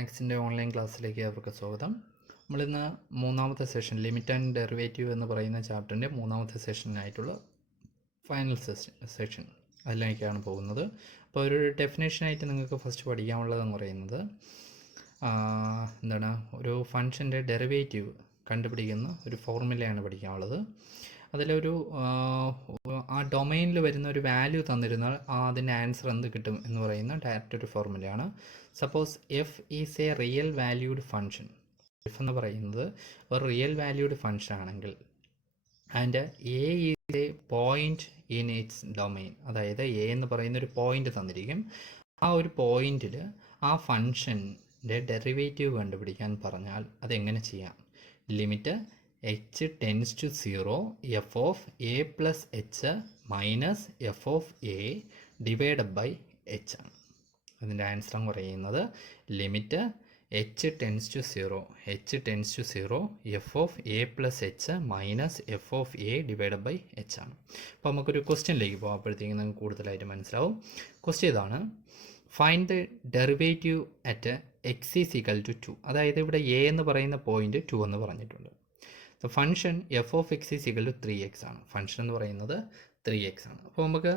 മാത്സിൻ്റെ online ക്ലാസ്സിലേക്ക് അവർക്ക് സ്വാഗതം. നമ്മളിന്ന് മൂന്നാമത്തെ സെഷൻ ലിമിറ്റ് ആൻഡ് ഡെറിവേറ്റീവ് എന്ന് പറയുന്ന ചാപ്റ്ററിൻ്റെ മൂന്നാമത്തെ സെഷനായിട്ടുള്ള ഫൈനൽ സെഷൻ അതിലേക്കാണ് പോകുന്നത്. അപ്പോൾ ഒരു ഡെഫിനേഷനായിട്ട് നിങ്ങൾക്ക് ഫസ്റ്റ് പഠിക്കാനുള്ളതെന്ന് പറയുന്നത് എന്താണ്, ഒരു ഫംഗ്ഷൻ്റെ ഡെറിവേറ്റീവ് കണ്ടുപിടിക്കുന്ന ഒരു ഫോർമുലയാണ് പഠിക്കാനുള്ളത്. അതിലൊരു ആ ഡൊമൈനിൽ വരുന്ന ഒരു വാല്യൂ തന്നിരുന്നാൽ അതിൻ്റെ ആൻസർ എന്ത് കിട്ടും എന്ന് പറയുന്ന ഡയറക്റ്റ് ഒരു ഫോർമുലയാണ്. Suppose F is a real valued function. F എന്ന് പറയുന്നത് ഒരു റിയൽ വാല്യൂഡ് ഫംഗ്ഷൻ ആണെങ്കിൽ and A is a point in its domain, അതായത് എ എന്ന് പറയുന്ന ഒരു പോയിന്റ് തന്നിരിക്കും. ആ ഒരു പോയിന്റിൽ ആ ഫംഗ്ഷൻ്റെ ഡെറിവേറ്റീവ് കണ്ടുപിടിക്കാൻ പറഞ്ഞാൽ അതെങ്ങനെ ചെയ്യാം? Limit h tends to 0 F of A plus H minus F of A divided by H ആണ്. അതിൻ്റെ ആൻസർ എന്ന് പറയുന്നത് limit h tends to 0 F of A plus H minus F of A divided by H ആണ്. അപ്പോൾ നമുക്കൊരു ക്വസ്റ്റ്യനിലേക്ക് പോകുമ്പോഴത്തേക്കും നിങ്ങൾക്ക് കൂടുതലായിട്ട് മനസ്സിലാവും. ക്വസ്റ്റ്യൻ ഇതാണ്: find the derivative at X is equal to 2. അതായത് ഇവിടെ എ എന്ന് പറയുന്ന പോയിന്റ് 2 എന്ന് പറഞ്ഞിട്ടുണ്ട്. So function F of X is equal to 3x ആണ്. ഫംഗ്ഷൻ എന്ന് പറയുന്നത് 3x ആണ്. അപ്പോൾ നമുക്ക്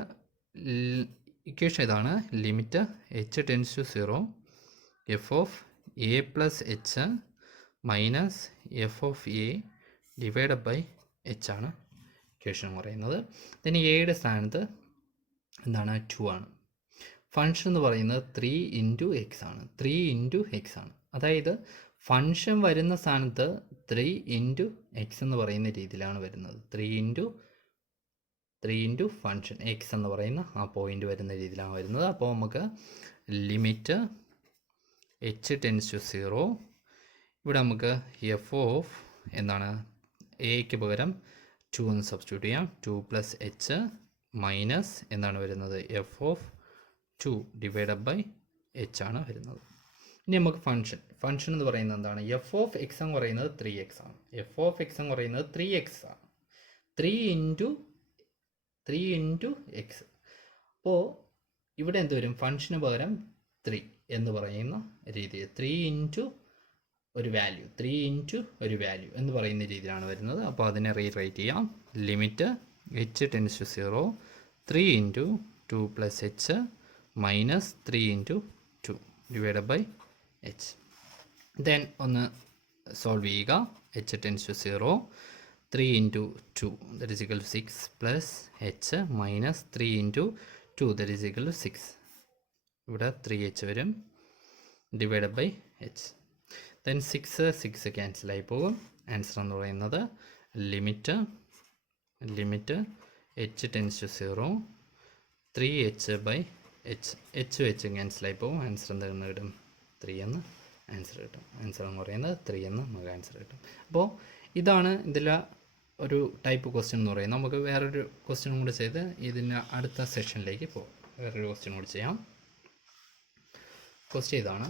ഇക്വേഷൻ ഇതാണ്: limit h tends to 0 F of A plus H minus F of A divided by H ആണ് ഇക്വേഷൻ എന്ന് പറയുന്നത്. then എയുടെ സ്ഥാനത്ത് എന്താണ്? 2 ആണ്. ഫംഗ്ഷൻ എന്ന് പറയുന്നത് 3 ഇൻറ്റു എക്സ് ആണ്. 3 ഇൻറ്റു എക്സ് ആണ്. അതായത് ഫംഗ്ഷൻ വരുന്ന സ്ഥാനത്ത് 3 ഇൻറ്റു എക്സ് എന്ന് പറയുന്ന രീതിയിലാണ് വരുന്നത്. 3 ഇൻറ്റു ഫംഗ്ഷൻ എക്സ് എന്ന് പറയുന്ന ആ പോയിന്റ് വരുന്ന രീതിയിലാണ് വരുന്നത്. അപ്പോൾ നമുക്ക് ലിമിറ്റ് h ടെൻസ് ടു 0, ഇവിടെ നമുക്ക് എഫ് ഓഫ് എന്താണ്, എക്ക് പകരം 2 എന്ന് സബ്സ്റ്റിറ്റ്യൂട്ട് ചെയ്യാം. 2 പ്ലസ് എച്ച് മൈനസ് എന്താണ് വരുന്നത്? F of 2 divided by H ആണ് വരുന്നത്. ഇനി നമുക്ക് ഫംഗ്ഷൻ എന്ന് പറയുന്നത് എന്താണ്? എഫ് ഓഫ് എക്സ് എന്ന് പറയുന്നത് 3x ആണ്. എഫ് ഓഫ് എക്സ് എന്ന് പറയുന്നത് 3x ആണ്. 3 ഇൻറ്റു എക്സ്. അപ്പോൾ ഇവിടെ എന്ത് വരും? ഫംഗ്ഷന് പകരം 3 എന്ന് പറയുന്ന രീതിയിൽ 3 ഇൻറ്റു ഒരു വാല്യൂ എന്ന് പറയുന്ന രീതിയിലാണ് വരുന്നത്. അപ്പോൾ അതിനെ റീറൈറ്റ് ചെയ്യാം. Limit h tends to 0 3 into 2 plus H minus 3 into 2 divided by H. Then ഒന്ന് സോൾവ് ചെയ്യുക. h tends to 0 3 into 2 that is equal to 6 plus H minus 3 into 2 that is equal to 6. ഇവിടെ 3h വരും divided by H. Then 6 ക്യാൻസലായി പോകും. Answer എന്ന് പറയുന്നത് limit h tends to 0 3h by H ക്യാൻസലായി പോകും. Answer എന്താണെന്ന് കിട്ടും? 3 എന്ന് ആൻസർ കിട്ടും. ആൻസർ എന്ന് പറയുന്നത് 3 എന്ന് നമുക്ക് ആൻസർ കിട്ടും. അപ്പോൾ ഇതാണ് ഇതിലെ ഒരു ടൈപ്പ് ക്വസ്റ്റ്യൻ എന്ന് പറയുന്നത്. നമുക്ക് വേറൊരു ക്വസ്റ്റ്യൻ കൂടി ചെയ്ത് ഇതിൻ്റെ അടുത്ത സെഷനിലേക്ക് പോകും. വേറൊരു ക്വസ്റ്റ്യൻ കൂടി ചെയ്യാം. ക്വസ്റ്റ്യൻ ഇതാണ്: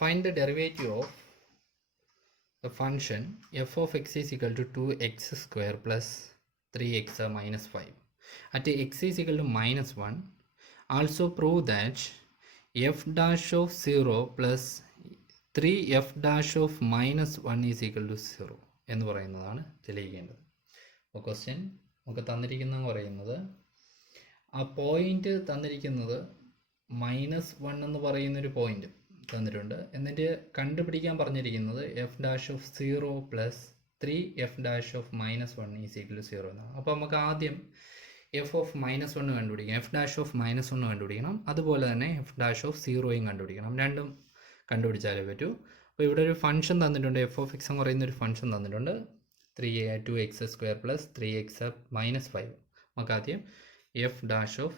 find the derivative of the function F of X is equal to 2x square plus 3x minus 5 at x is equal to minus 1. Also prove that f dash of 0 plus 3f dash of minus 1 is equal to 0 എന്ന് പറയുന്നതാണ് തെളിയിക്കേണ്ടത്. അപ്പോൾ question നമുക്ക് തന്നിരിക്കുന്നതെന്ന് പറയുന്നത്, ആ point തന്നിരിക്കുന്നത് -1 എന്ന് പറയുന്നൊരു point തന്നിട്ടുണ്ട്. എന്നിട്ട് കണ്ടുപിടിക്കാൻ പറഞ്ഞിരിക്കുന്നത് f dash of 0 plus 3f dash of minus 1 is equal to 0 എന്നാണ്. അപ്പോൾ നമുക്ക് ആദ്യം f of -1 കണ്ടുപിടിക്കണം, f dash of -1 കണ്ടുപിടിക്കണം. അതുപോലെ തന്നെ f dash of 0യും കണ്ടുപിടിക്കണം. രണ്ടും കണ്ടുപിടിച്ചാലേ പറ്റൂ. അപ്പോൾ ഇവിടെ ഒരു ഫംഗ്ഷൻ തന്നിട്ടുണ്ട്. f of x എന്ന് പറയുന്ന ഒരു ഫംഗ്ഷൻ തന്നിട്ടുണ്ട്. 2x square plus 3x minus 5. നമുക്ക് ആദ്യം f dash of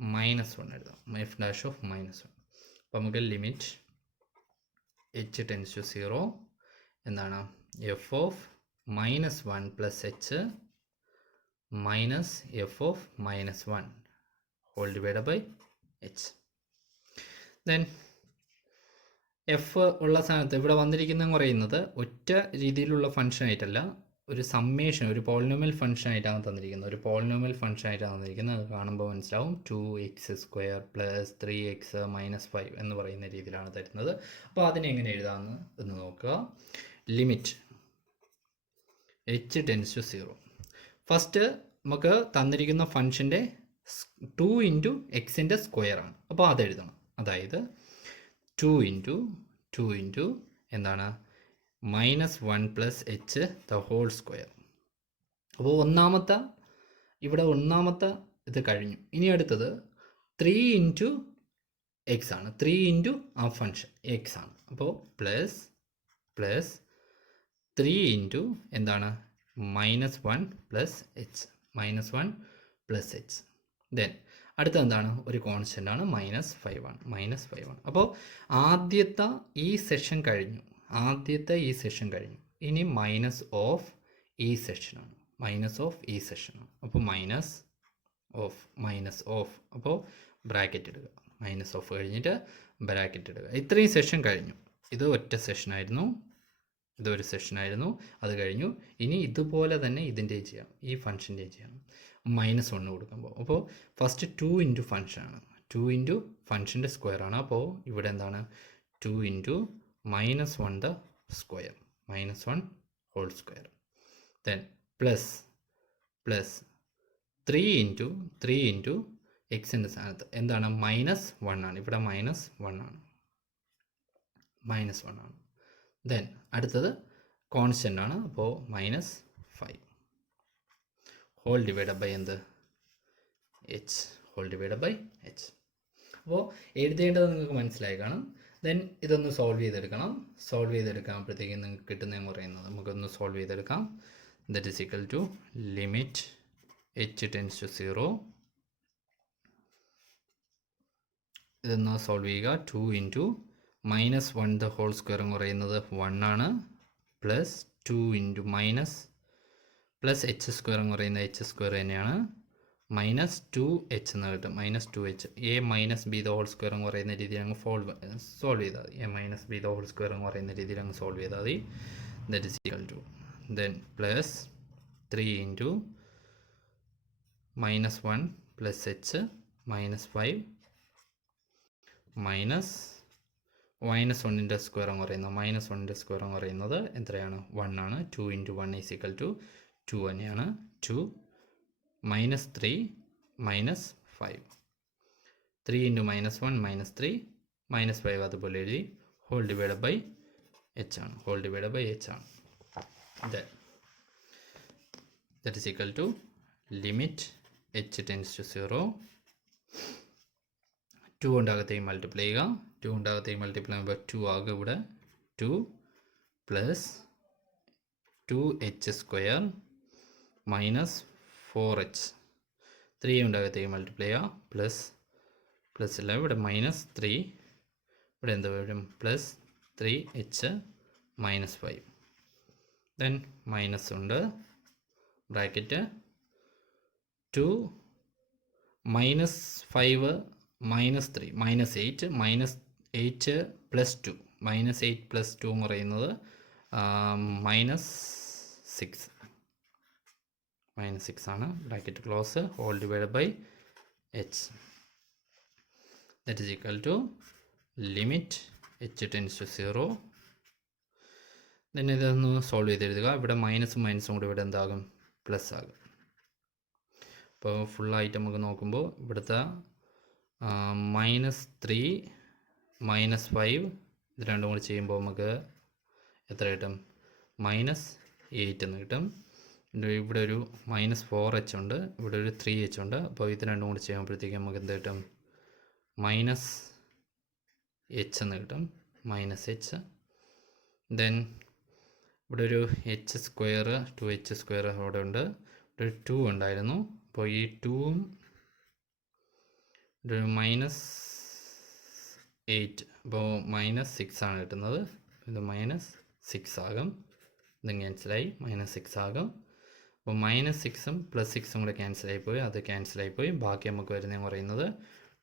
-1 എഴുതാം. f dash of -1. അപ്പോൾ നമുക്ക് ലിമിറ്റ് h ടെൻസ് ടു 0 എന്താണ്? F of -1 plus H minus F of -1 whole divide by H. Then F ഉള്ള സ്ഥാനത്ത് ഇവിടെ വന്നിരിക്കുന്നതെന്ന് പറയുന്നത് ഒറ്റ രീതിയിലുള്ള ഫംഗ്ഷൻ ആയിട്ടല്ല, ഒരു സമ്മേഷൻ, ഒരു പോളിനോമിയൽ ഫംഗ്ഷൻ ആയിട്ടാണ് തന്നിരിക്കുന്നത്. ഒരു പോളിനോമിയൽ ഫംഗ്ഷൻ ആയിട്ടാണ് തന്നിരിക്കുന്നത്. അത് കാണുമ്പോൾ മനസ്സിലാവും. 2x² + 3x - 5 എന്ന് പറയുന്ന രീതിയിലാണ് തരുന്നത്. അപ്പോൾ അതിനെ എങ്ങനെ എഴുതാമെന്ന് ഒന്ന് നോക്കുക. Limit h → 0. ഫസ്റ്റ് നമുക്ക് തന്നിരിക്കുന്ന ഫംഗ്ഷൻ്റെ 2 × x-ൻ്റെ സ്ക്വയറാണ്. അപ്പോൾ അത് എഴുതണം. അതായത് 2 × എന്താണ് -1 + h the whole square. അപ്പോൾ ഇവിടെ ഒന്നാമത്തെ ഇത് കഴിഞ്ഞു. ഇനി അടുത്തത് 3 × x ആണ്. 3 × ആ ഫംഗ്ഷൻ x ആണ്. അപ്പോൾ പ്ലസ് 3 × എന്താണ് -1 + h. ദെൻ അടുത്ത എന്താണ്, ഒരു കോൺസ്റ്റൻ്റ് ആണ്, -5 ആണ്. അപ്പോൾ ആദ്യത്തെ ഈ സെഷൻ കഴിഞ്ഞു. ഇനി മൈനസ് ഓഫ് ഈ സെഷനാണ്. അപ്പോൾ മൈനസ് ഓഫ് അപ്പോൾ ബ്രാക്കറ്റ് ഇടുക. മൈനസ് ഓഫ് കഴിഞ്ഞിട്ട് ബ്രാക്കറ്റ് ഇടുക. ഇത്രയും സെഷൻ കഴിഞ്ഞു. ഇത് ഒറ്റ സെഷനായിരുന്നു, ഇതൊരു സെഷനായിരുന്നു, അത് കഴിഞ്ഞു. ഇനി ഇതുപോലെ തന്നെ ഇതിൻ്റെ ചെയ്യാം, ഈ ഫംഗ്ഷൻ്റെ ചെയ്യണം. -1 കൊടുക്കുമ്പോൾ അപ്പോൾ ഫസ്റ്റ് 2 × ഫംഗ്ഷനാണ്. 2 × ഫംഗ്ഷൻ്റെ സ്ക്വയറാണ്. അപ്പോൾ ഇവിടെ എന്താണ് 2 × -1 the square, -1 whole square. Then plus 3 × x-ൻ്റെ സ്ഥാനത്ത് എന്താണ് -1 ആണ്. ഇവിടെ -1 ആണ്. ദെൻ അടുത്തത് കോൺസ്റ്റൻ്റ് ആണ്. അപ്പോൾ -5 ഹോൾ ഡിവൈഡഡ് ബൈ എന്ത് h. അപ്പോൾ എഴുതേണ്ടത് നിങ്ങൾക്ക് മനസ്സിലായി കാണും. ദെൻ ഇതൊന്ന് സോൾവ് ചെയ്തെടുക്കുമ്പോഴത്തേക്കും നിങ്ങൾക്ക് കിട്ടുന്നതെന്ന് പറയുന്നത് നമുക്കൊന്ന് സോൾവ് ചെയ്തെടുക്കാം. That is equal to limit h → 0. ഇതൊന്ന് സോൾവ് ചെയ്യുക. 2 × -1 the whole square എന്ന് പറയുന്നത് 1 ആണ്. പ്ലസ് 2 × പ്ലസ് h² എന്ന് പറയുന്നത് h² തന്നെയാണ്. -2h എന്ന് കിട്ടും. -2h a - b the whole square എന്ന് പറയുന്ന രീതിയിൽ അങ്ങ് സോൾവ് ചെയ്താൽ മതി. a - b the whole square എന്ന് പറയുന്ന രീതിയിൽ അങ്ങ് സോൾവ് ചെയ്താൽ മതി. That is equal to then plus 3 × -1 + h -5 -1ൻ്റെ സ്ക്വയർ എന്ന് പറയുന്നത് എത്രയാണ് 1 ആണ്. 2 × 1 = 2 തന്നെയാണ്. 2 -3 -5 3 × -1 -3 -5 അതുപോലെ എഴുതി. ഹോൾ ഡിവൈഡഡ് ബൈ h ആണ്. That is equal to limit h → 0. 2 ഉണ്ടാകത്തേക്ക് മൾട്ടിപ്ലൈ ചെയ്യുക. 2 ഉണ്ടാകത്തേക്ക് മൾട്ടിപ്ലൈ ചെയ്യുമ്പോൾ 2 ആകും. ഇവിടെ 2 + 2h² -4h. 3 ഉണ്ടാകത്തേക്ക് മൾട്ടിപ്ലൈ ചെയ്യുക. പ്ലസ് ഇല്ല, ഇവിടെ -3, ഇവിടെ എന്ത് വരും +3h -5. ദെൻ മൈനസ് ഉണ്ട്, ബ്രാക്കറ്റ് 2 -5 -3 -8 -8 + 2 -8 + 2 എന്ന് പറയുന്നത് -6 ആണ്. Bracket close. Whole divided by h. That is equal to limit h → 0. then ഇതൊന്ന് സോൾവ് ചെയ്തെഴുതുക. ഇവിടെ മൈനസും കൂടി ഇവിടെ എന്താകും പ്ലസ് ആകും. അപ്പോൾ ഫുള്ളായിട്ട് നമുക്ക് നോക്കുമ്പോൾ ഇവിടുത്തെ -3 -5 ഇത് രണ്ടും കൂടി ചെയ്യുമ്പോൾ നമുക്ക് എത്ര കിട്ടും -8 എന്ന് കിട്ടും. ഇവിടെ ഒരു -4h ഉണ്ട്, ഇവിടെ ഒരു 3h ഉണ്ട്. അപ്പോൾ ഇത് രണ്ടും കൂടി ചെയ്യുമ്പോഴത്തേക്കും നമുക്ക് എന്ത് കിട്ടും -h എന്ന് കിട്ടും. -h. ദെൻ ഇവിടെ ഒരു h² 2h² അവിടെ ഉണ്ട്. ഇവിടെ ഒരു 2 ഉണ്ടായിരുന്നു. അപ്പോൾ ഈ 2ഉം ഒരു -8, അപ്പോൾ -6 ആണ് കിട്ടുന്നത്. ഇത് -6 ആകും. ഇത് ക്യാൻസലായി -6 ആകും. അപ്പോൾ -6ഉം +6ഉം കൂടെ ക്യാൻസലായിപ്പോയി, അത് ക്യാൻസലായിപ്പോയി. ബാക്കി നമുക്ക് വരുന്നതെന്ന് പറയുന്നത്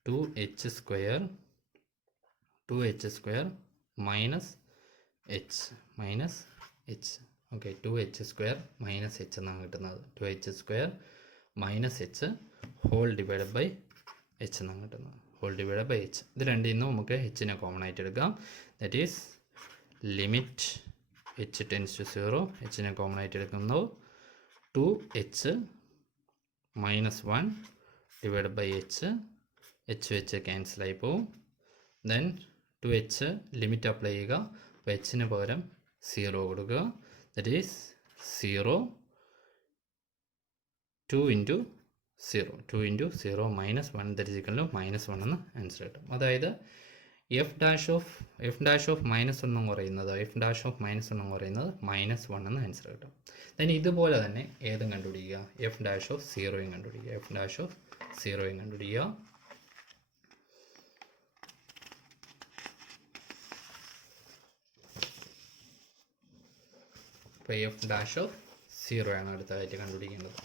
2h² -h okay 2h² minus h എന്നാണ് കിട്ടുന്നത്. 2h² minus h whole divide by h എന്നാണ് കിട്ടുന്നത്. Whole divide by h. ഇത് രണ്ടിൽ നിന്നും നമുക്ക് hനെ കോമൺ ആയിട്ട് എടുക്കാം. That is limit h tends to 0, hനെ കോമൺ ആയിട്ട് എടുക്കുന്നു 2h minus 1 divide by h. h cancel ആയി പോവും. ദെൻ 2h ലിമിറ്റ് അപ്ലൈ ചെയ്യുക. അപ്പോൾ hന് പകരം 0 കൊടുക്കുക. That is 0 2 into 0 2 into 0 minus 1 that is equal to -1 എന്ന് ആൻസർ കിട്ടും. അതായത് എഫ് ഡാഷ് ഓഫ് -1 എന്ന് പറയുന്നത് -1 എന്ന് ആൻസർ കിട്ടും. ദെൻ ഇതുപോലെ തന്നെ ഏതും കണ്ടുപിടിക്കുക, എഫ് ഡാഷ് ഓഫ് 0യും കണ്ടുപിടിക്കുക. അപ്പോൾ എഫ് ഡാഷ് ഓഫ് 0 ആണ് അടുത്തതായിട്ട് കണ്ടുപിടിക്കേണ്ടത്.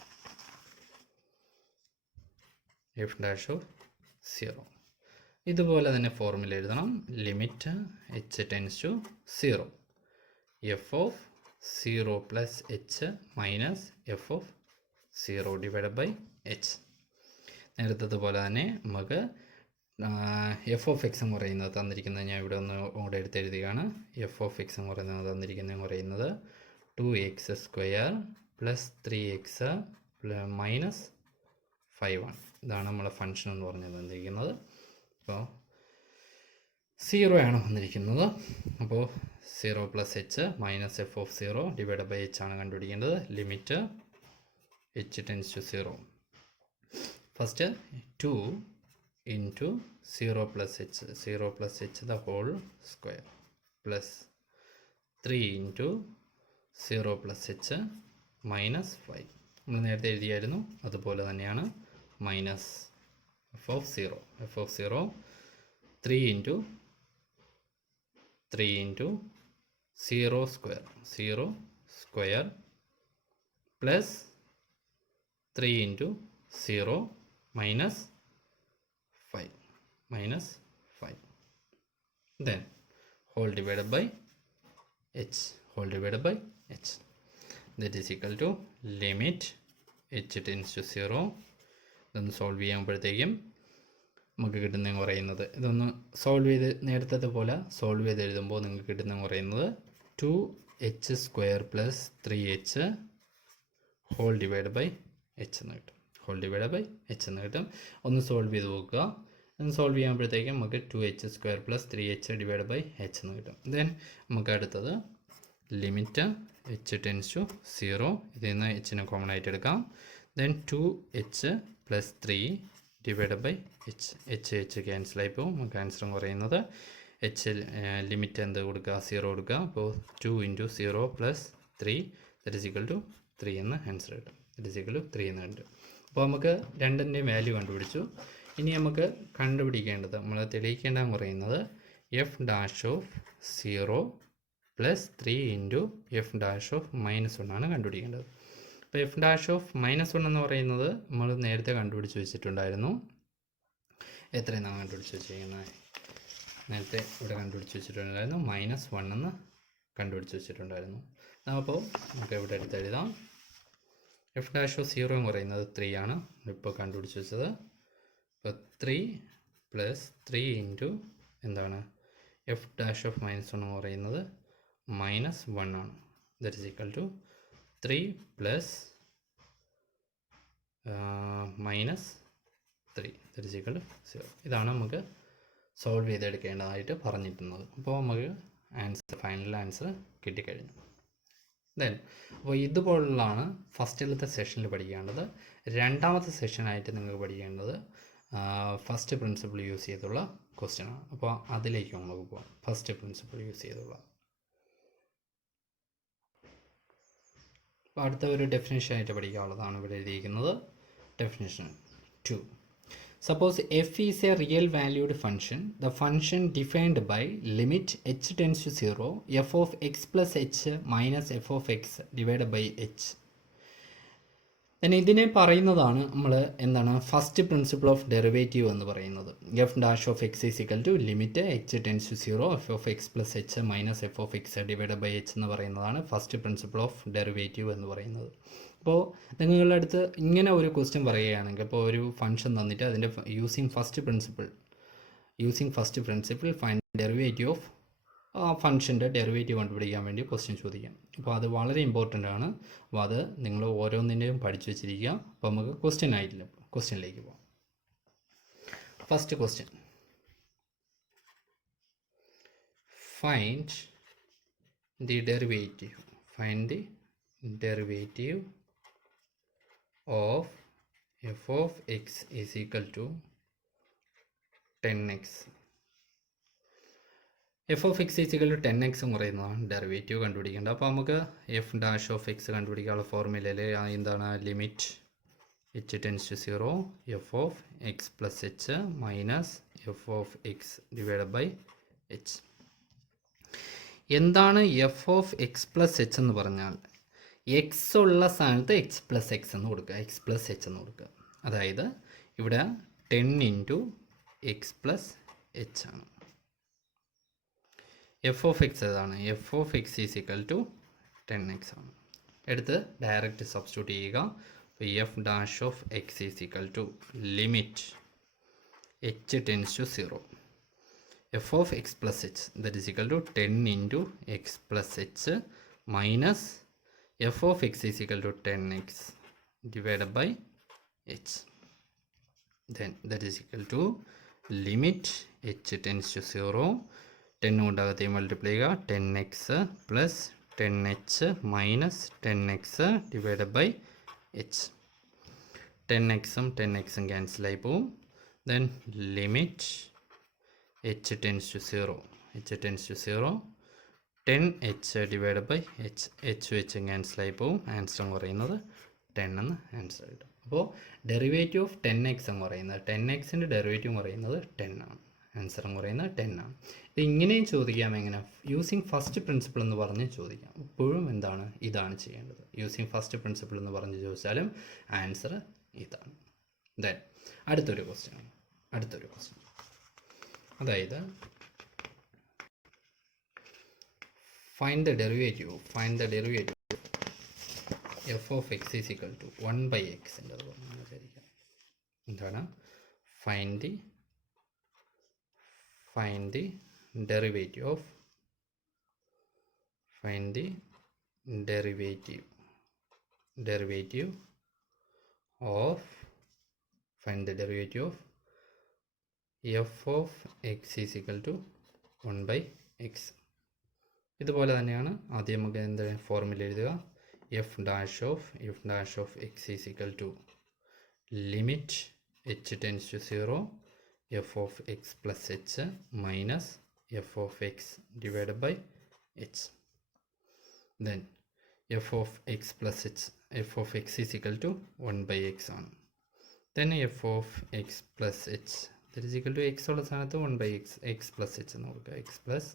എഫ് ഡാഷ് ഓഫ് 0 ഇതുപോലെ തന്നെ ഫോർമുല എഴുതണം. Limit h tends to 0, F of 0 plus h minus F of 0 divide by h. നേരത്തതുപോലെ തന്നെ നമുക്ക് എഫ് ഓഫ് എക്സ് എന്ന് പറയുന്നത് തന്നിരിക്കുന്നത്, ഞാൻ ഇവിടെ ഒന്ന് കൂടെ എടുത്തെഴുതുകയാണ്. എഫ് ഓഫ് എക്സ് എന്ന് പറയുന്നത് 2x² പ്ലസ് 3x മൈനസ് 5 ഇതാണ് നമ്മളെ ഫംഗ്ഷൻ എന്ന് പറഞ്ഞത് തന്നിരിക്കുന്നത്. അപ്പോൾ 0 ആണ് വന്നിരിക്കുന്നത്. അപ്പോൾ 0 plus h minus F of 0 divide by h ആണ് കണ്ടുപിടിക്കേണ്ടത്. Limit h tends to 0. First 2 into 0 plus h the whole square plus 3 into 0 plus h minus 5. നമ്മൾ നേരത്തെ എഴുതിയായിരുന്നു, അതുപോലെ തന്നെയാണ് minus F of 0 3 into 0 square plus 3 into 0 minus 5 then whole divided by h that is equal to limit h tends to 0. ഇതൊന്ന് solve ചെയ്യുമ്പോഴത്തേക്കും നമുക്ക് കിട്ടുന്നതെന്ന് പറയുന്നത്, ഇതൊന്ന് നേരത്തെ പോലെ സോൾവ് ചെയ്ത് എഴുതുമ്പോൾ നിങ്ങൾക്ക് കിട്ടുന്നതെന്ന് പറയുന്നത് 2h² plus 3h whole divide by h എന്ന് കിട്ടും. ഒന്ന് സോൾവ് ചെയ്ത് നോക്കുക. ഒന്ന് സോൾവ് ചെയ്യുമ്പോഴത്തേക്കും നമുക്ക് 2h² plus 3h divide by h എന്ന് കിട്ടും. ദെൻ നമുക്ക് അടുത്തത് ലിമിറ്റ് h ടെൻസ് ടു 0, ഇതിൽ നിന്ന് hനെ കോമൺ ആയിട്ട് എടുക്കാം. Then 2h plus 3 divide by h cancel ആയി പോകും. നമുക്ക് ആൻസർ പറയുന്നത് h ലിമിറ്റ് എന്ത് കൊടുക്കുക, 0 കൊടുക്കുക. അപ്പോൾ 2 into 0 plus 3 that is equal to 3 എന്ന് ആൻസർ കിട്ടും. അപ്പോൾ നമുക്ക് രണ്ടിൻ്റെയും വാല്യൂ കണ്ടുപിടിച്ചു. ഇനി നമുക്ക് കണ്ടുപിടിക്കേണ്ടത്, നമ്മൾ തെളിയിക്കേണ്ടതെന്ന് പറയുന്നത് F dash of 0 plus 3 into F dash of -1 ആണ് കണ്ടുപിടിക്കേണ്ടത്. അപ്പോൾ എഫ് ഡാഷ് ഓഫ് -1 എന്ന് പറയുന്നത് നമ്മൾ നേരത്തെ കണ്ടുപിടിച്ച് വെച്ചിട്ടുണ്ടായിരുന്നു. എത്രയെന്നാണ് കണ്ടുപിടിച്ച് വെച്ചിരിക്കുന്നത്? നേരത്തെ ഇവിടെ കണ്ടുപിടിച്ച് വെച്ചിട്ടുണ്ടായിരുന്നു -1 എന്ന് കണ്ടുപിടിച്ച് വെച്ചിട്ടുണ്ടായിരുന്നു. അപ്പോൾ നമുക്ക് ഇവിടെ എടുത്തെഴുതാം. എഫ് ഡാഷ് ഓഫ് 0 എന്ന് പറയുന്നത് 3 ആണ് ഇപ്പോൾ കണ്ടുപിടിച്ച് വെച്ചത്. അപ്പോൾ 3 പ്ലസ് 3 ഇൻറ്റു എന്താണ് എഫ് ഡാഷ് ഓഫ് -1 എന്ന് പറയുന്നത് -1 ആണ്. That is equal to 3 plus -3 that is equal to 0. ഇതാണ് നമുക്ക് സോൾവ് ചെയ്തെടുക്കേണ്ടതായിട്ട് പറഞ്ഞിട്ടുള്ളത്. അപ്പോൾ നമുക്ക് ഫൈനൽ ആൻസർ കിട്ടിക്കഴിഞ്ഞു. ദെൻ അപ്പോൾ ഇതുപോലുള്ളതാണ് ഫസ്റ്റിലത്തെ സെഷനിൽ പഠിക്കേണ്ടത്. രണ്ടാമത്തെ സെഷനായിട്ട് നിങ്ങൾക്ക് പഠിക്കേണ്ടത് ഫസ്റ്റ് പ്രിൻസിപ്പിൾ യൂസ് ചെയ്തുള്ള ക്വസ്റ്റ്യനാണ്. അപ്പോൾ അതിലേക്ക് നമുക്ക് പോകാം. ഫസ്റ്റ് പ്രിൻസിപ്പിൾ യൂസ് ചെയ്തുള്ള അപ്പോൾ അടുത്ത ഒരു ഡെഫിനേഷൻ ആയിട്ട് പഠിക്കാനുള്ളതാണ് ഇവിടെ എഴുതിയിരിക്കുന്നത്. Definition 2. Suppose f is a real valued function. The function defined by limit h tends to 0 f of x plus h minus f of x divided by h. then ഇതിനെ പറയുന്നതാണ് നമ്മൾ എന്താണ് ഫസ്റ്റ് പ്രിൻസിപ്പിൾ ഓഫ് ഡെറിവേറ്റീവ് എന്ന് പറയുന്നത്. F dash of X is equal to limit H tends to zero F of X plus H minus F of X divide by H എന്ന് പറയുന്നതാണ് first principle of derivative എന്ന് പറയുന്നത്. അപ്പോൾ നിങ്ങളുടെ അടുത്ത് ഇങ്ങനെ ഒരു ക്വസ്റ്റ്യൻ പറയുകയാണെങ്കിൽ, ഇപ്പോൾ ഒരു ഫംഗ്ഷൻ തന്നിട്ട് അതിൻ്റെ using first principle find derivative of ഫംഗ്ഷൻ്റെ ഡെറിവേറ്റീവ് കണ്ടുപിടിക്കാൻ വേണ്ടി ക്വസ്റ്റ്യൻ ചോദിക്കാം. അപ്പോൾ അത് വളരെ ഇമ്പോർട്ടൻ്റ് ആണ്. അപ്പോൾ അത് നിങ്ങൾ ഓരോന്നിൻ്റെയും പഠിച്ചു വെച്ചിരിക്കുക. അപ്പോൾ നമുക്ക് ക്വസ്റ്റ്യനിലേക്ക് പോകാം. First question, find the derivative of F of X is equal to 10x. F of X is equal to 10x എന്ന് പറയുന്നതാണ് ഡെറിവേറ്റീവ് കണ്ടുപിടിക്കേണ്ടത്. അപ്പോൾ നമുക്ക് എഫ് ഡാഷ് ഓഫ് എക്സ് കണ്ടുപിടിക്കാനുള്ള ഫോർമുലയിൽ എന്താണ് limit H tends to zero F of X plus H minus F of X divide by H. എന്താണ് F of X plus H എന്ന് പറഞ്ഞാൽ, എക്സ് ഉള്ള സ്ഥാനത്ത് എക്സ് പ്ലസ് എക്സ് എന്ന് കൊടുക്കുക. അതായത് ഇവിടെ 10 ഇൻറ്റു എക്സ് പ്ലസ് എച്ച് ആണ്. എഫ് ഓഫ് എക്സ് ഏതാണ്? F of X is equal to 10x ആണ്. എടുത്ത് ഡയറക്റ്റ് സബ്സ്റ്റിറ്റ്യൂട്ട് ചെയ്യുക. അപ്പോൾ f dash of X is equal to limit H tends to zero F of X plus h that is equal to 10 into x plus H minus F of X is equal to 10x divide by h. then that is equal to limit h tends to 0 10 കൊണ്ടകത്തെ multiply ചെയ്യുക 10x plus 10h minus 10x divide by H. 10xും 10xും ക്യാൻസലായി പോവും. Then limit h tends to 0 10h divide by H വെച്ച് ക്യാൻസലായി പോവും. Answer എന്ന് പറയുന്നത് 10 എന്ന് ആൻസർ കിട്ടും. അപ്പോൾ ഡെറിവേറ്റീവ് ഓഫ് 10x എന്ന് പറയുന്നത് 10xൻ്റെ ഡെറിവേറ്റീവ് എന്ന് പറയുന്നത് 10 ആണ്. ആൻസർ എന്ന് പറയുന്നത് 10 ആണ്. ഇത് ഇങ്ങനെയും ചോദിക്കാം. എങ്ങനെ? യൂസിങ് ഫസ്റ്റ് പ്രിൻസിപ്പിൾ എന്ന് പറഞ്ഞ് ചോദിക്കാം. ഇപ്പോഴും ഇതാണ് ചെയ്യേണ്ടത്. യൂസിങ് ഫസ്റ്റ് പ്രിൻസിപ്പിൾ എന്ന് പറഞ്ഞ് ചോദിച്ചാലും ആൻസർ ഇതാണ്. ദെൻ അടുത്തൊരു ക്വസ്റ്റ്യൻ, അതായത് find the derivative f of X is equal to 1/x വിചാരിക്കാം. എന്താണ്? Find the derivative of F of X is equal to 1/x. ഇതുപോലെ തന്നെയാണ്. ആദ്യം നമുക്ക് എന്ത് ഫോർമുല എഴുതുക. F dash of X is equal to limit H tends to 0 F of X plus H minus F of X divide by H. Then f of X plus h f of X is equal to 1/x ആണ്. Then f of X plus h that is equal to x ഉള്ള സ്ഥാനത്ത് 1/x X plus H എന്ന് കൊടുക്കുക. X plus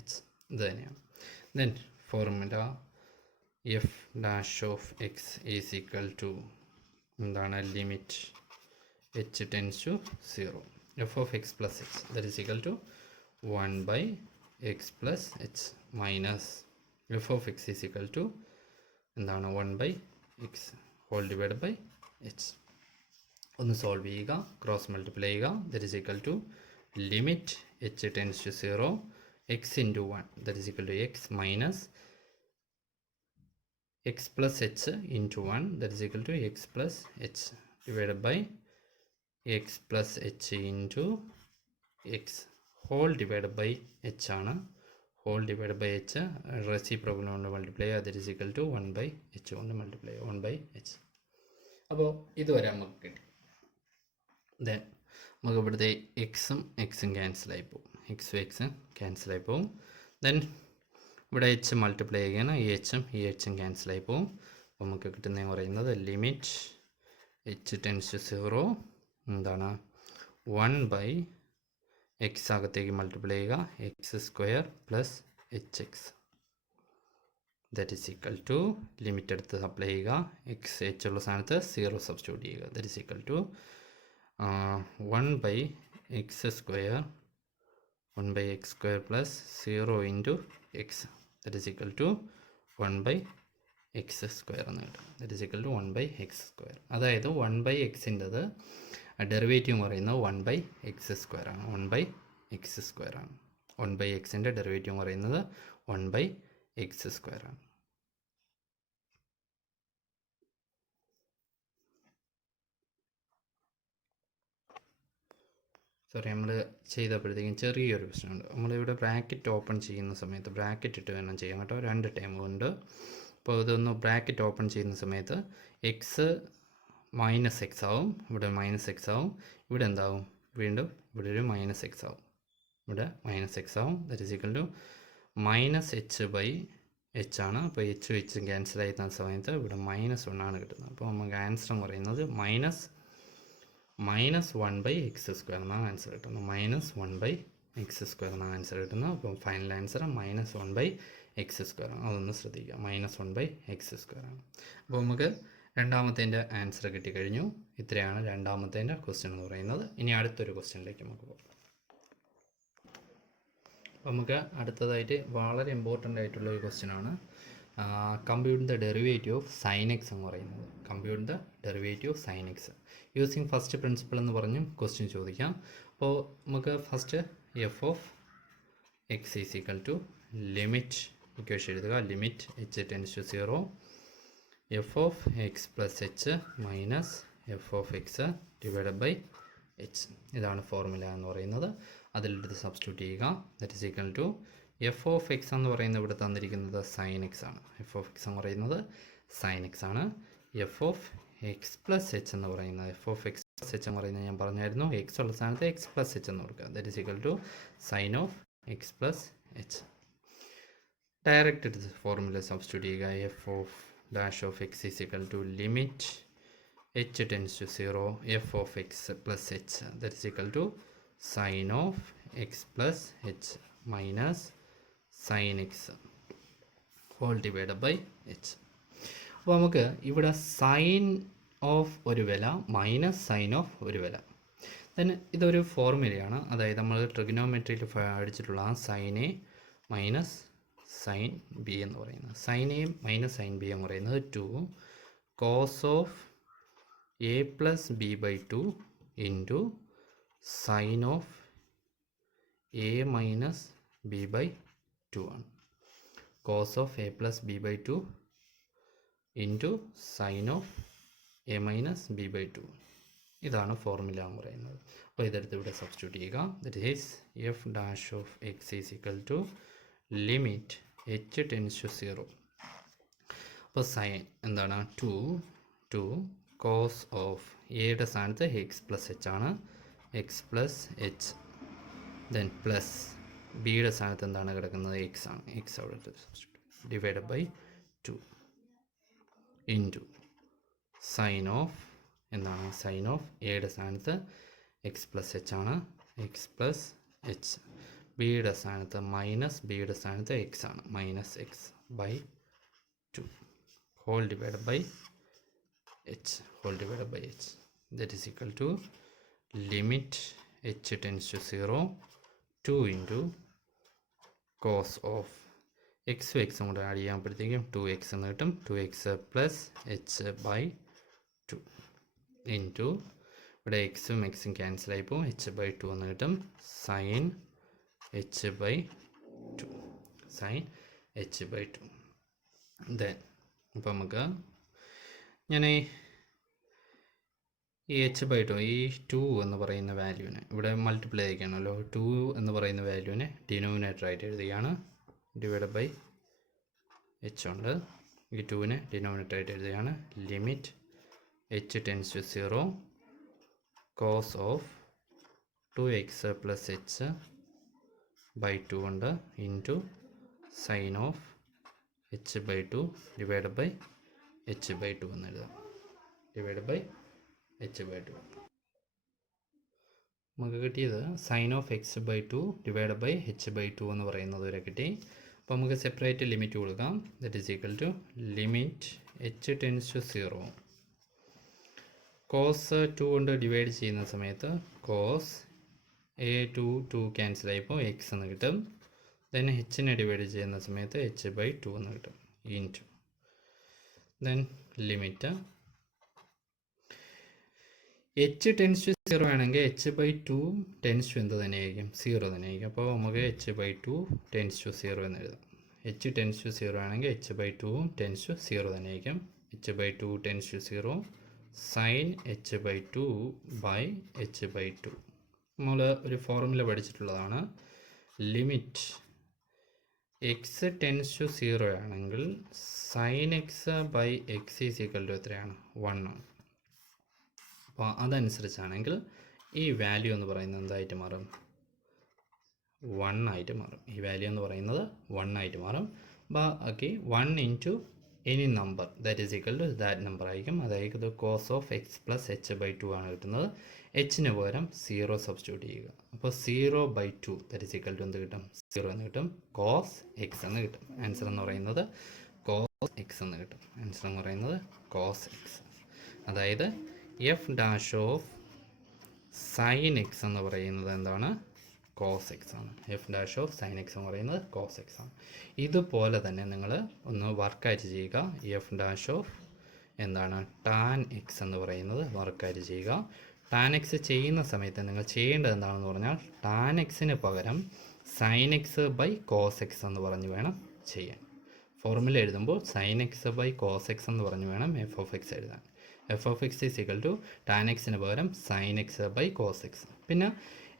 h ഇത് തന്നെയാണ്. Then formula f dash of X is equal to എന്താണ്? Limit H tends to 0 F of X plus h that is equal to 1/x plus H minus F of X is equal to എന്താണ്? 1/x whole divide by h. ഒന്ന് solve ചെയ്യുക, cross multiply ചെയ്യുക. That is equal to limit H tends to 0 x into 1 that is equal to x minus x plus h into 1 that is equal to x plus h divided by x plus h into x whole divided by h ആണ്. whole divided by h reciprocal കൊണ്ട് multiply ചെയ്യുക. that is equal to 1/h കൊണ്ട് multiply ചെയ്യുക 1/h. അപ്പോൾ ഇതുവരെ നമുക്ക് കിട്ടി. Then നമുക്ക് ഇവിടുത്തെ എക്സും ക്യാൻസലായി പോകും. എക്സും ക്യാൻസലായി പോകും. ദെൻ ഇവിടെ എച്ച് മൾട്ടിപ്ലൈ ചെയ്യുകയാണ്. ഈ എച്ചും ക്യാൻസലായി പോകും. അപ്പോൾ നമുക്ക് കിട്ടുന്നതെന്ന് പറയുന്നത് ലിമിറ്റ് എച്ച് ടെൻസ് ടു 0 എന്താണ്? 1/x അകത്തേക്ക് മൾട്ടിപ്ലൈ ചെയ്യുക. x² plus hx that is equal to limit എടുത്ത് അപ്ലൈ ചെയ്യുക. എക്സ് എച്ച് ഉള്ള സ്ഥാനത്ത് 0 സബ്സ്റ്റിറ്റ്യൂട്ട് ചെയ്യുക. That is equal to 1/x² 1/x² plus 0 into x that is equal to 1/x² എന്ന് കിട്ടും. That is equal to 1/x². അതായത് 1/xൻ്റെത് derivative എന്ന് പറയുന്നത് 1/x² ആണ്. 1/x² ആണ്. 1/xൻ്റെ ഡെറിവേറ്റീവ് എന്ന് പറയുന്നത് 1/x² ആണ്. സോറി, നമ്മൾ ചെയ്തപ്പോഴത്തേക്കും ചെറിയൊരു പ്രശ്നമുണ്ട്. നമ്മളിവിടെ ബ്രാക്കറ്റ് ഓപ്പൺ ചെയ്യുന്ന സമയത്ത് ബ്രാക്കറ്റ് ഇട്ട് വേണം ചെയ്യാൻ കേട്ടോ. 2 ടേമുണ്ട്. അപ്പോൾ ഇതൊന്ന് ബ്രാക്കറ്റ് ഓപ്പൺ ചെയ്യുന്ന സമയത്ത് എക്സ് -x ആവും, ഇവിടെ -x ആവും, ഇവിടെ എന്താവും, വീണ്ടും ഇവിടെ ഒരു -x ആവും, ഇവിടെ -x ആവും. That is equal to -h/h ആണ്. അപ്പോൾ h ക്യാൻസൽ ആയിരുന്ന സമയത്ത് ഇവിടെ -1 ആണ് കിട്ടുന്നത്. അപ്പോൾ നമുക്ക് ആൻസർ എന്ന് പറയുന്നത് -1/x² എന്നാണ് ആൻസർ കിട്ടുന്നത്. -1/x² എന്നാണ് ആൻസർ കിട്ടുന്നത്. അപ്പോൾ ഫൈനൽ ആൻസർ -1/x² ആണ്. അതൊന്ന് ശ്രദ്ധിക്കുക, -1/x² ആണ്. അപ്പോൾ നമുക്ക് രണ്ടാമത്തേൻ്റെ ആൻസർ കിട്ടിക്കഴിഞ്ഞു. ഇത്രയാണ് രണ്ടാമത്തേൻ്റെ ക്വസ്റ്റ്യൻ എന്ന് പറയുന്നത്. ഇനി അടുത്തൊരു ക്വസ്റ്റ്യനിലേക്ക് നമുക്ക് പോകാം. അപ്പോൾ നമുക്ക് അടുത്തതായിട്ട് വളരെ ഇമ്പോർട്ടൻ്റ് ആയിട്ടുള്ള ഒരു ക്വസ്റ്റ്യനാണ് compute the derivative of sin x എന്ന് പറയുന്നത്. Compute the derivative of sin x using first principle എന്ന് പറഞ്ഞും ക്വസ്റ്റ്യൻ ചോദിക്കാം. അപ്പോൾ നമുക്ക് first f(x) is equal to limit equation എഴുതുക. Limit h tends to 0 f(x + h minus f(x) divided by h. ഇതാണ് formula എന്ന് പറയുന്നത്. അതിലെടുത്ത് സബ്സ്റ്റിറ്റ്യൂട്ട് ചെയ്യുക. That is equal to f(x) എന്ന് പറയുന്നത് ഇവിടെ തന്നിരിക്കുന്നത് sin x ആണ്. f(x) എന്ന് പറയുന്നത് sin x ആണ്. f(x + h) എന്ന് പറയുന്നത് f(x + h) എന്ന് പറയുന്നത് ഞാൻ പറഞ്ഞായിരുന്നു, x ഉള്ള സ്ഥാനത്ത് x + h എന്ന് കൊടുക്കുക. That is equal to sin of x + h. Direct എടുത്ത് ഫോർമുല സബ്സ്റ്റിറ്റ്യൂട്ട് ചെയ്യുക. f((x) is equal to limit h tends to 0 f(x + h) that is equal to sin of x + h minus sin x whole divide by h. അപ്പോൾ നമുക്ക് ഇവിടെ sign of ഒരു വില minus sign of ഒരു വില. ഇതൊരു ഫോർമുലയാണ്. അതായത് നമ്മൾ ട്രിഗണോമെട്രിയിൽ പഠിച്ചിട്ടുള്ള ആ sine a minus sine b എന്ന് പറയുന്നത്. Sine a minus sine b എന്ന് പറയുന്നത് 2 cos of a + b/2 into sine of a minus b/2 ആണ്. cos of a + b/2 into sine of a minus b/2. ഇതാണ് ഫോർമുല എന്ന് പറയുന്നത്. അപ്പോൾ ഇതെടുത്ത് ഇവിടെ സബ്സ്റ്റിറ്റ്യൂട്ട് ചെയ്യുക. That is f((x) is equal to limit h tends to 0. അപ്പോൾ sign എന്താണ് 2 cos ഓഫ് എയുടെ സ്ഥാനത്ത് x + h ആണ്, x + h. ദെൻ പ്ലസ് ബിയുടെ സ്ഥാനത്ത് എന്താണ് കിടക്കുന്നത്, x ആണ്, x അവിടെ divide by 2 into sine of എന്താണ്, സൈൻ ഓഫ് എയുടെ സ്ഥാനത്ത് x + h ആണ്, x + h. ബിയുടെ സ്ഥാനത്ത് മൈനസ് ബിയുടെ സ്ഥാനത്ത് x ആണ്, -x/2 whole divide by h. That is equal to limit h tends to 0 2 into cos of എക്സും എക്സും കൂടെ ആഡ് ചെയ്യുമ്പോഴത്തേക്കും 2x എന്ന് കിട്ടും. 2x + h/2 ഇൻറ്റു ഇവിടെ എക്സും എക്സും ക്യാൻസൽ ആയിപ്പോൾ h/2 എന്ന് കിട്ടും. സൈൻ h/2 ദെൻ അപ്പോൾ നമുക്ക് ഞാൻ ഈ h/2 ഈ 2 എന്ന് പറയുന്ന വാല്യൂവിനെ ഇവിടെ മൾട്ടിപ്ലൈ ചെയ്യിക്കുകയാണല്ലോ. 2 എന്ന് പറയുന്ന വാല്യൂവിനെ ഡിനോമിനേറ്റർ ആയിട്ട് എഴുതുകയാണ്. ഡിവൈഡ് ബൈ h ഉണ്ട്. ഈ 2നെ ഡിനോമിനേറ്റർ ആയിട്ട് എഴുതുകയാണ്. Limit h tends to 0 cos of 2x + h/2 ഉണ്ട് into sine of h/2 divide by h/2 എന്ന് എഴുതാം. ഡിവൈഡ് ബൈ h/2 നമുക്ക് കിട്ടിയത് sign of x/2 divide by h/2 എന്ന് പറയുന്നത് വരെ കിട്ടി. അപ്പോൾ നമുക്ക് സെപ്പറേറ്റ് ലിമിറ്റ് കൊടുക്കാം. That is equal to limit h tends to 0. Cos 2 കൊണ്ട് ഡിവൈഡ് ചെയ്യുന്ന സമയത്ത് കോസ് a2 ക്യാൻസലായിപ്പോൾ x എന്ന് കിട്ടും. ദെൻ hനെ ഡിവൈഡ് ചെയ്യുന്ന സമയത്ത് h/2 എന്ന് കിട്ടും into. Then limit h tends to 0 ആണെങ്കിൽ h/2 ടെൻസ് ടു എന്ത് തന്നെയായിരിക്കും? 0 തന്നെയായിരിക്കും. അപ്പോൾ നമുക്ക് h/2 ടെൻസ് ടു 0 എന്ന് എഴുതാം. h ടെൻസ് ടു 0 ആണെങ്കിൽ h/2 ടെൻസ് ടു 0 തന്നെയായിരിക്കും. h/2 tense to 0 sign h/2 by h/2. നമ്മൾ ഒരു ഫോർമുല പഠിച്ചിട്ടുള്ളതാണ്. ലിമിറ്റ് എക്സ് ടെൻസ് ടു 0 ആണെങ്കിൽ sine x by x is equal to എത്രയാണ്? 1. അപ്പോൾ അതനുസരിച്ചാണെങ്കിൽ ഈ വാല്യൂ എന്ന് പറയുന്നത് എന്തായിട്ട് മാറും? 1 ആയിട്ട് മാറും. ഈ വാല്യൂ എന്ന് പറയുന്നത് 1 ആയിട്ട് മാറും. ബാക്കി 1 into any number that is equal to that number ആയിരിക്കും. അതായത് cos of X plus h/2 ആണ് കിട്ടുന്നത്. എച്ചിന് പകരം 0 സബ്സ്റ്റിറ്റ്യൂട്ട് ചെയ്യുക. അപ്പോൾ 0/2 ദാറ്റ് ഈസ് ഈക്വൽ ടു എന്ത് കിട്ടും? 0 എന്ന് കിട്ടും. കോസ് എക്സ് എന്ന് കിട്ടും. ആൻസർ എന്ന് പറയുന്നത് കോസ് എക്സ് എന്ന് കിട്ടും. ആൻസർ എന്ന് പറയുന്നത് കോസ് എക്സ്. അതായത് F dash of sine X എന്ന് പറയുന്നത് എന്താണ്? കോസ് എക്സ് ആണ്. F dash of sine X എന്ന് പറയുന്നത് കോസ് എക്സ് ആണ്. ഇതുപോലെ തന്നെ നിങ്ങൾ ഒന്ന് വർക്കായിട്ട് ചെയ്യുക. എഫ് ഡാഷ് ഓഫ് എന്താണ്? ടാൻ എക്സ് എന്ന് പറയുന്നത് വർക്കായിട്ട് ചെയ്യുക. ടാൻ എക്സ് ചെയ്യുന്ന സമയത്ത് നിങ്ങൾ ചെയ്യേണ്ടത് എന്താണെന്ന് പറഞ്ഞാൽ ടാൻ എക്സിന് പകരം sine x by cos x എന്ന് പറഞ്ഞ് വേണം ചെയ്യാൻ. ഫോർമുല എഴുതുമ്പോൾ sine x by cos x എന്ന് പറഞ്ഞ് വേണം എഫ് ഓഫ് എക്സ് എഴുതാൻ. F of X is equal to tan എക്സിന് പകരം sine x by cos x. പിന്നെ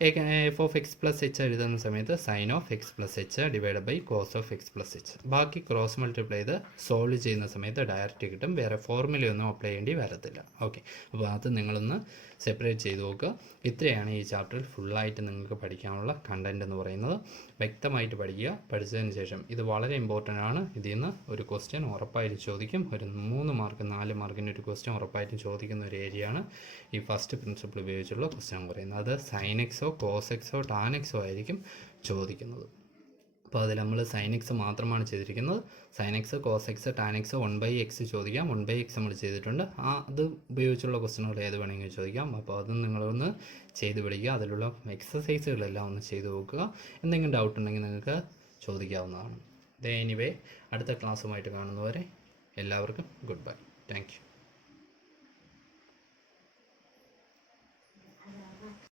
f of X plus h എഴുതുന്ന സമയത്ത് sine of X plus h divide by cos of X plus h. ബാക്കി cross multiply ചെയ്ത് solve ചെയ്യുന്ന സമയത്ത് direct കിട്ടും. വേറെ ഫോർമുലയൊന്നും അപ്ലൈ ചെയ്യേണ്ടി വരത്തില്ല. ഓക്കെ, അപ്പോൾ അത് നിങ്ങളൊന്ന് സെപ്പറേറ്റ് ചെയ്ത് നോക്കുക. ഇത്രയാണ് ഈ ചാപ്റ്ററിൽ ഫുള്ളായിട്ട് നിങ്ങൾക്ക് പഠിക്കാനുള്ള കണ്ടൻറ്റ് എന്ന് പറയുന്നത്. വ്യക്തമായിട്ട് പഠിക്കുക. പഠിച്ചതിന് ശേഷം ഇത് വളരെ ഇമ്പോർട്ടൻ്റ് ആണ്. ഇതിൽ നിന്ന് ഒരു ക്വസ്റ്റ്യൻ ഉറപ്പായിട്ടും ചോദിക്കും. ഒരു 3 മാർക്ക് 4 മാർക്കിൻ്റെ ഒരു ക്വസ്റ്റ്യൻ ഉറപ്പായിട്ടും ചോദിക്കുന്ന ഒരു ഏരിയയാണ് ഈ ഫസ്റ്റ് പ്രിൻസിപ്പിൾ ഉപയോഗിച്ചുള്ള ക്വസ്റ്റ്യൻ എന്ന് പറയുന്നത്. അത് സൈൻ എക്സോ കോസ് എക്സോ ടാൻ എക്സോ ആയിരിക്കും ചോദിക്കുന്നത്. അപ്പോൾ അതിൽ നമ്മൾ സൈൻ എക്സ് മാത്രമാണ് ചെയ്തിരിക്കുന്നത്. Sine x cos x tan x 1/x ചോദിക്കാം. 1/x നമ്മൾ ചെയ്തിട്ടുണ്ട്. അത് ഉപയോഗിച്ചുള്ള ക്വസ്റ്റ്യനുകൾ ഏത് വേണമെങ്കിലും ചോദിക്കാം. അപ്പോൾ അതും നിങ്ങളൊന്ന് ചെയ്ത് പഠിക്കുക. അതിലുള്ള എക്സസൈസുകളെല്ലാം ഒന്ന് ചെയ്ത് നോക്കുക. എന്തെങ്കിലും ഡൗട്ട് ഉണ്ടെങ്കിൽ നിങ്ങൾക്ക് ചോദിക്കാവുന്നതാണ്. എനിവേ അടുത്ത ക്ലാസ്സുമായിട്ട് കാണുന്നവരെ എല്ലാവർക്കും ഗുഡ് ബൈ. Thank you.